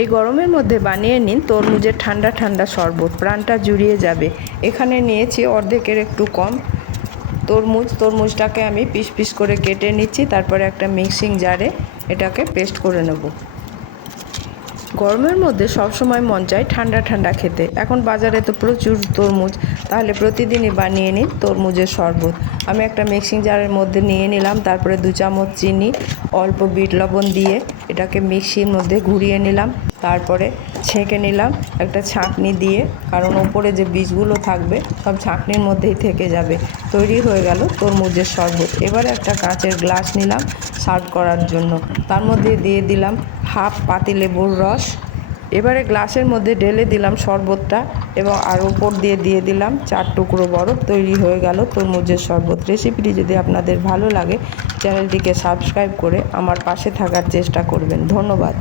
এই গরমের মধ্যে বানিয়ে নিন তরমুজের ঠান্ডা ঠান্ডা শরবত, প্রাণটা জুড়িয়ে যাবে। এখানে নিয়েছি অর্ধেকের একটু কম তরমুজটাকে আমি পিস পিস করে কেটে নিচ্ছি। তারপরে একটা মিক্সিং জারে এটাকে পেস্ট করে নেব। গরমের মধ্যে সবসময় মন চায় ঠান্ডা ঠান্ডা খেতে। এখন বাজারে তো প্রচুর তরমুজ, তাহলে প্রতিদিনই বানিয়ে নিন তরমুজের শরবত। আমি একটা মিক্সিং জারের মধ্যে নিয়ে নিলাম, তারপরে 2 চামচ চিনি, অল্প বিট লবণ দিয়ে এটাকে মিক্সির মধ্যে ঘুরিয়ে নিলাম। তারপরে ছেঁকে নিলাম একটা ছাঁকনি দিয়ে, কারণ ওপরে যে বীজগুলো থাকবে সব ছাঁকনির মধ্যেই থেকে যাবে। তৈরি হয়ে গেল তরমুজের শরবত। এবারে একটা কাঁচের গ্লাস নিলাম সার্ভ করার জন্য, তার মধ্যে দিয়ে দিলাম হাফ পাতিলেবুর রস। এবারে গ্লাসের মধ্যে ঢেলে দিলাম শরবতটা এবং আর উপর দিয়ে দিলাম 4 টুকরো বরফ। তৈরি হয়ে গেল তরমুজের শরবত। রেসিপিটি যদি আপনাদের ভালো লাগে চ্যানেলটিকে সাবস্ক্রাইব করে আমার পাশে থাকার চেষ্টা করবেন। ধন্যবাদ।